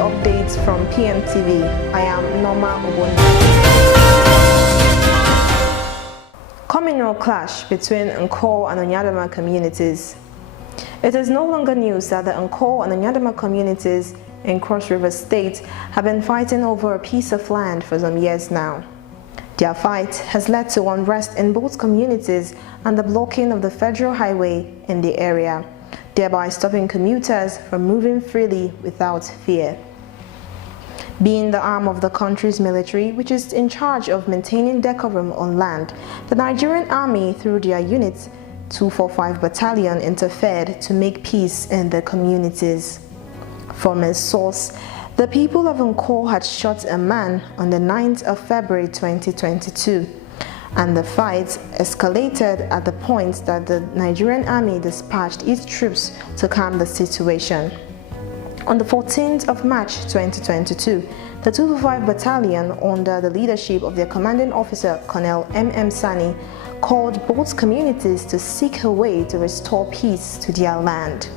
updates from PMTV. I am Norma Obon. Communal clash between Nkor and Onyadama communities. It is no longer news that the Nkor and Onyadama communities in Cross River State have been fighting over a piece of land for some years now. Their fight has led to unrest in both communities and the blocking of the federal highway in the area, thereby stopping commuters from moving freely without fear. Being the arm of the country's military, which is in charge of maintaining decorum on land, the Nigerian Army, through their unit 245 Battalion, interfered to make peace in the communities. From a source, the people of Nkor had shot a man on the 9th of February 2022, and the fight escalated at the point that the Nigerian Army dispatched its troops to calm the situation. On the 14th of March 2022, the 245 Battalion, under the leadership of their commanding officer, Colonel M.M. Sani, called both communities to seek a way to restore peace to their land.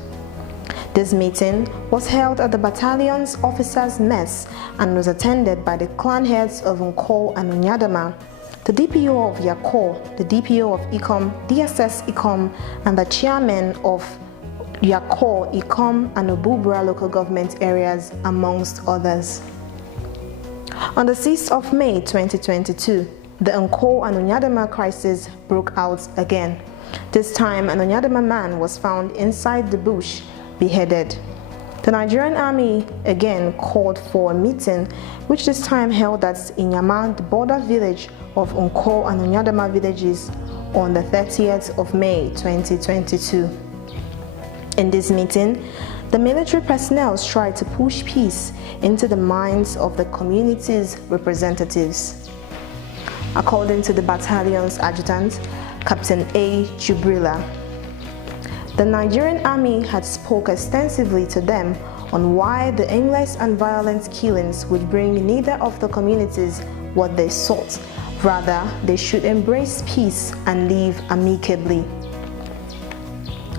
This meeting was held at the battalion's officers' mess and was attended by the clan heads of Nkor and Onyadama, the DPO of Yakor, the DPO of Ikom, DSS Ikom, and the chairman of Yakor, Ikom, and Obubra local government areas, amongst others. On the 6th of May 2022, the Nkor and Onyadama crisis broke out again. This time, an Onyadama man was found inside the bush, beheaded. The Nigerian Army again called for a meeting, which this time held at Inyama, the border village of Nkor and Onyadama villages, on the 30th of May 2022. In this meeting, the military personnel tried to push peace into the minds of the community's representatives. According to the battalion's adjutant, Captain A. Jubrila, the Nigerian Army had spoke extensively to them on why the aimless and violent killings would bring neither of the communities what they sought. Rather, they should embrace peace and live amicably.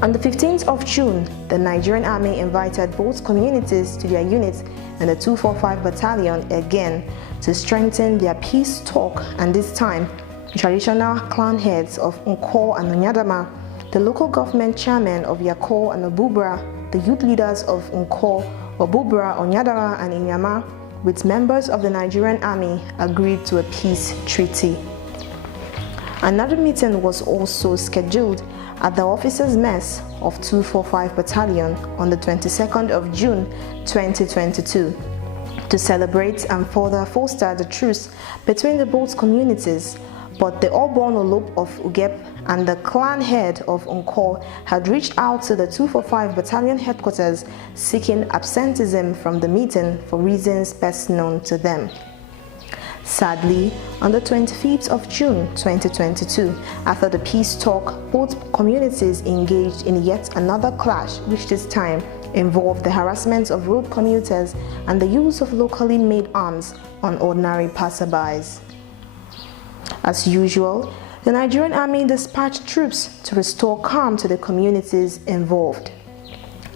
On the 15th of June, the Nigerian Army invited both communities to their units and the 245 Battalion again to strengthen their peace talk, and this time, the traditional clan heads of Nkor and Onyadama, the local government chairman of Yakor and Obubra, the youth leaders of Nkor, Obubra, Onyadama, and Inyama, with members of the Nigerian Army, agreed to a peace treaty. Another meeting was also scheduled at the officers' mess of 245 Battalion on the 22nd of June 2022 to celebrate and further foster the truce between the both communities. But the Obon Olop of Ugep and the clan head of Nkor had reached out to the 245 Battalion headquarters seeking absenteeism from the meeting for reasons best known to them. Sadly, on the 25th of June 2022, after the peace talk, both communities engaged in yet another clash, which this time involved the harassment of road commuters and the use of locally made arms on ordinary passerbys. As usual, the Nigerian Army dispatched troops to restore calm to the communities involved.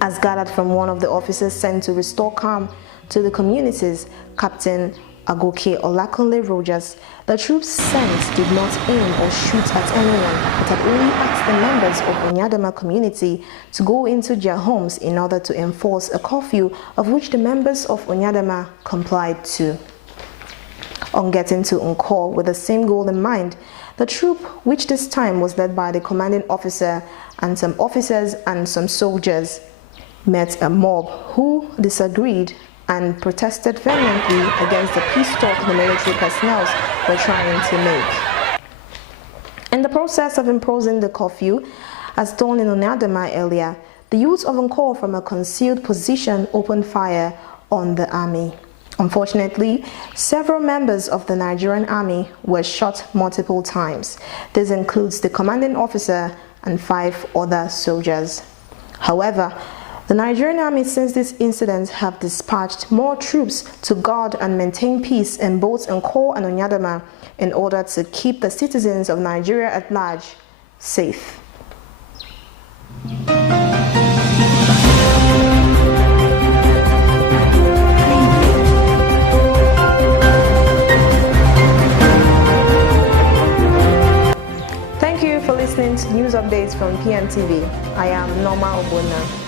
As gathered from one of the officers sent to restore calm to the communities, Captain Agoke Olakunle Rogers, the troops sent did not aim or shoot at anyone, but had only asked the members of Onyadama community to go into their homes in order to enforce a curfew, of which the members of Onyadama complied to. On getting to Nkor with the same goal in mind, the troop, which this time was led by the commanding officer and some officers and some soldiers, met a mob who disagreed and protested vehemently against the peace talk the military personnel were trying to make. In the process of imposing the curfew, as done in Onyadama earlier, the youth of Nkor from a concealed position opened fire on the army. Unfortunately, several members of the Nigerian Army were shot multiple times. This includes the commanding officer and 5 other soldiers. However, the Nigerian Army since this incident have dispatched more troops to guard and maintain peace in both Nkor and Onyadama in order to keep the citizens of Nigeria at large safe. Please on PMTV. I am Norma Obona.